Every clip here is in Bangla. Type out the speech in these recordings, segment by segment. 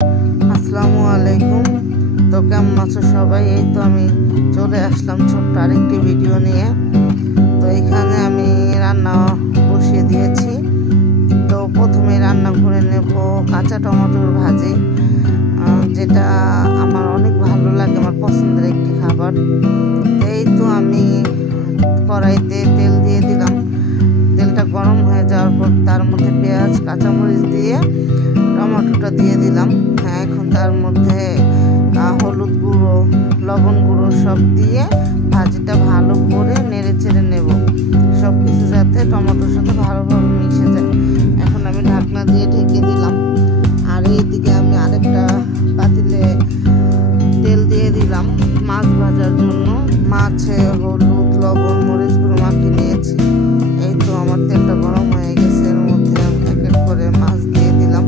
আসসালামু আলাইকুম। তো কেমন আছো সবাই? এই তো আমি চলে আসলাম ছোট্ট আরেকটি ভিডিও নিয়ে। তো এখানে আমি রান্না বসিয়ে দিয়েছি। তো প্রথমে রান্না করে নেব কাঁচা টমেটোর ভাজি, যেটা আমার অনেক ভালো লাগে, আমার পছন্দের একটি খাবার। এই তো আমি কড়াইতে তেল দিয়ে দিলাম। তেলটা গরম হয়ে যাওয়ার পর তার মধ্যে পেঁয়াজ কাঁচামরিচ দিয়ে টমেটোটা দিয়ে দিলাম। এখন তার মধ্যে হলুদ গুঁড়ো লবণ গুঁড়ো সব দিয়ে ভাজিটা ভালো করে নেড়ে চেড়ে নেব, সব কিছু যাতে টমেটোর সাথে ভালোভাবে মিশে যায়। এখন আমি ঢাকনা দিয়ে ঢেকে দিলাম। আর এইদিকে আমি আরেকটা পাতিলে তেল দিয়ে দিলাম মাছ ভাজার জন্য। মাছে হলুদ লবণ মরিচ গুঁড়ো মাখিয়ে নিয়েছি। এই তো আমার তেলটা গরম হয়ে গেছে, এর মধ্যে আমি এক এক করে মাছ দিয়ে দিলাম।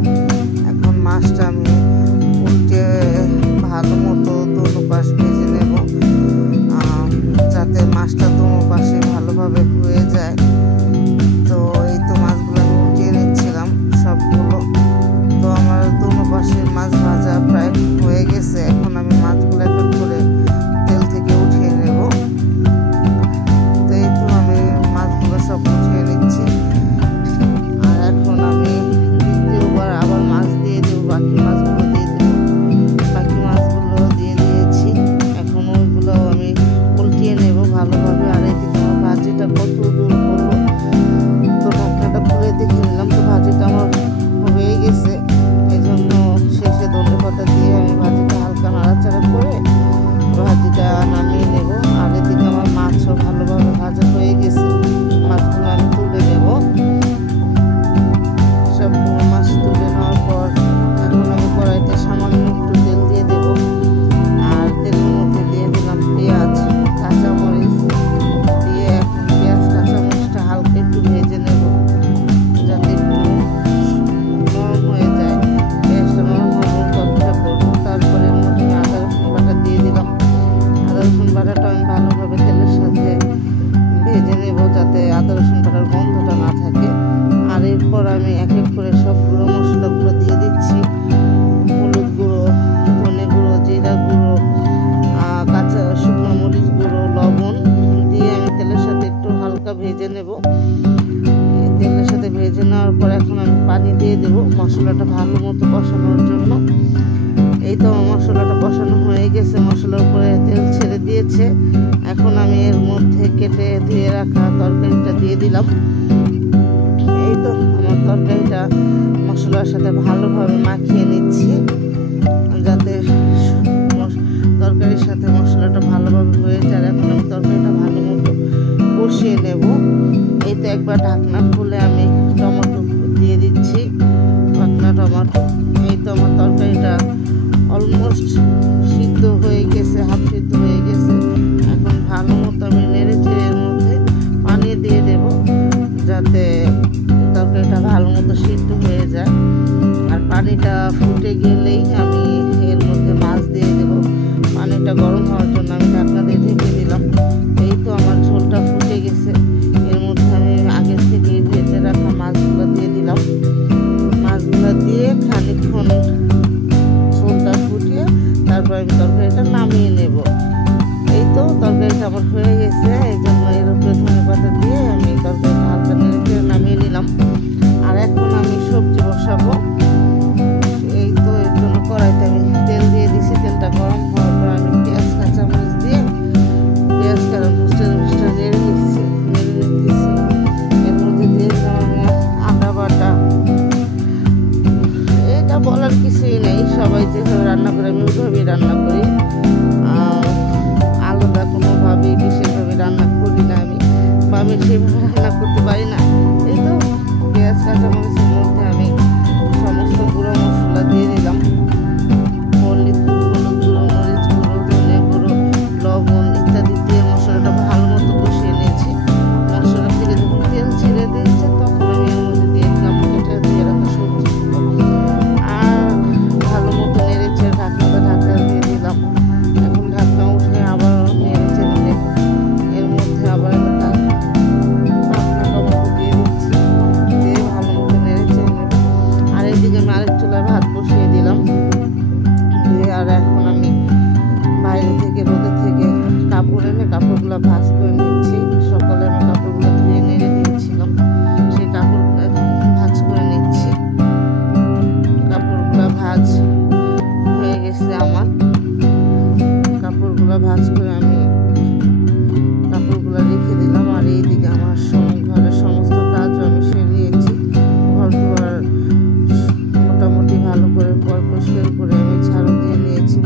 এখন মাছটা আমি উল্টে ভালো মতো দোনো পাশ ভেজে নেব, যাতে মাছটা দোনো পাশে ভালোভাবে হয়ে যায়। তো এই তো মাছগুলো আমি উল্টিয়ে নিচ্ছিলাম সবগুলো। তো আমার দোনো পাশের মাছ ভাজা প্রায় হয়ে গেছে। এখন আমি মাছগুলো এক এক করে তেল থেকে উঠিয়ে নেব। তো এই তো আমি মাছগুলো সব উঠিয়ে নিচ্ছি। আর এখন আমি দ্বিতীয়বার আবার মাছ দিয়ে দেবো, বাকি মাছগুলো দিয়ে দেবো। বাকি মাছগুলো দিয়ে দিয়েছি। এখন ওইগুলো আমি উল্টিয়ে নেব ভালোভাবে। আর এদিকে আমার ভাজিটা কত দূর হলো, তো ঢাকনাটা খুলে দেখে নিলাম। তো ভাজিটা আমার হয়ে গেছে। এই জন্য শেষে ধনে পাতা দিয়ে আমি ভাজিটা হালকা নাড়াচাড়া করে ভাজিটা নামিয়ে নেব। আর এদিকে আমার মাছও ভালোভাবে ভাজা হয়ে গেছে। মাছগুলো আমি তুলে নেব। সবগুলো মাছ তুলে নেওয়ার পর এখন আমি কড়াইতে সামান্য একটু তেল দিয়ে দেব। আর তেলের মধ্যে দিয়ে দিলাম পেঁয়াজ কাঁচামরিচ দিয়ে। এখন পেঁয়াজ কাঁচামরিচটা হালকা একটু ভেজে নেব, যাতে একটু নরম হয়ে যায়। পেঁয়াজটা নরম হয়ে তরকারিটা করবো। তারপরে এর মধ্যে আদা রসুন বাটা দিয়ে দিলাম। আদা রসুন বাটাটা আমি ভালোভাবে তেলের সাথে ভেজে নেব, যাতে আদা রসুন বাটার গন্ধটা না থাকে। আর এরপর আমি এক এক করে সব গুঁড়ো মশলাগুলো দিয়ে দিচ্ছি। হলুদ গুঁড়ো ধনে গুঁড়ো জিরা গুঁড়ো কাঁচা শুকনো মরিচ গুঁড়ো লবণ দিয়ে আমি তেলের সাথে একটু হালকা ভেজে নেব। তেলের সাথে ভেজে নেওয়ার পর এখন আমি পানি দিয়ে দেব মশলাটা ভালো মতো কষানোর জন্য। এই তো আমার মশলাটা কষানো হয়ে গেছে, মশলার উপরে তেল ছেড়ে দিয়েছে। এখন আমি এর মধ্যে কেটে ধুয়ে রাখা তরকারিটা দিয়ে দিলাম। এই তো আমার তরকারিটা মশলার সাথে ভালোভাবে মাখিয়ে নিচ্ছি, যাতে তরকারির সাথে মশলাটা ভালোভাবে হয়ে যায়। এখন আমি তরকারিটা ভালো মতো কষিয়ে নেব। এই তো একবার ঢাকনা খুলে আমি টমেটো দিয়ে দিচ্ছি, পাতলা টমেটো। এই তো আমার তরকারিটা অলমোস্ট সিদ্ধ হয়ে গেছে, হাফ সিদ্ধ হয়ে গেছে। এখন ভালো মতো আমি নেড়ে চেড়ে এর মধ্যে পানি দিয়ে দেব, যাতে তরকারিটা ভালো মতো সিদ্ধ হয়ে যায়। আর পানিটা ফুটে গেলেই আমি এর মধ্যে মাছ দিয়ে দেব। পানিটা গরম হওয়ার জন্য আমি ঢাকনা দিয়ে ঢেকে দিলাম। এই তো আমার ঝোলটা ফুটে গেছে। এর মধ্যে আমি আগে থেকে ভেজে রাখা মাছগুলো দিয়ে দিলাম। মাছগুলো দিয়ে খানিকক্ষণ ঝোলটা ফুটিয়ে তারপর আমি তরকারিটা নামিয়ে নেব। এই তো তরকারিটা আমার হয়ে গেছে। এই জন্য এর উপরে ধনে পাতা দিয়ে আমি তরকারিটা হালকা নেড়ে নামিয়ে নিলাম। আর এখন আমি সবজি বসাবো। এই তো এর জন্য কড়াইতে আমি তেল দিয়ে দিছি। তেলটা গরম হওয়ার পর আমি পেঁয়াজ কাঁচামরিচ দিয়ে পেঁয়াজ কাঁচামরিচটা নেড়ে নিচ্ছি। এর মধ্যে দিয়ে দিলাম আমি আদা বাটা। এটা বলার কিছুই নেই, সবাই যেভাবে রান্না করে আমি ওইভাবেই রান্না করি। আলাদা কোনোভাবেই বিশেষভাবে রান্না করি না আমি, বা আমি সেভাবে রান্না করতে পারি না। এই তো পেঁয়াজ কাঁচামরিচের মধ্যে আমি সমস্ত গুঁড়ো মশলা দিয়ে দিলাম। হলুদ গুঁড়ো মরিচ গুঁড়ো ধনে গুঁড়ো লবণ ইত্যাদি দিয়ে মশলাটা ভালো মতো কষিয়ে নিয়েছি। মশলা থেকে যখন তেল ছেড়ে দিয়েছে তখন আমি এর মধ্যে দিয়ে দিলাম কেটে দিয়ে রাখা সবজিগুলো। আর ভালো মতো নেড়ে চেড়ে ঢাকনা দিয়ে দিলাম। এখন ঢাকনা উঠে আবার নেড়ে চেড়ে নেব। এর মধ্যে আবার আমি টমেটো দিয়ে দিচ্ছি। দিয়ে ভালো মতো নেড়ে চেড়ে নেব। কাজ হয়ে গেছে আমার। কাপড়গুলো ভাঁজ করে আমি কাপড়গুলো রেখে দিলাম। আর এইদিকে আমার ঘরের সমস্ত কাজও আমি সেরে নিয়েছি। ঘর দুয়ার মোটামুটি ভালো করে পরিষ্কার করে আমি ঝাড়ু দিয়ে নিয়েছি।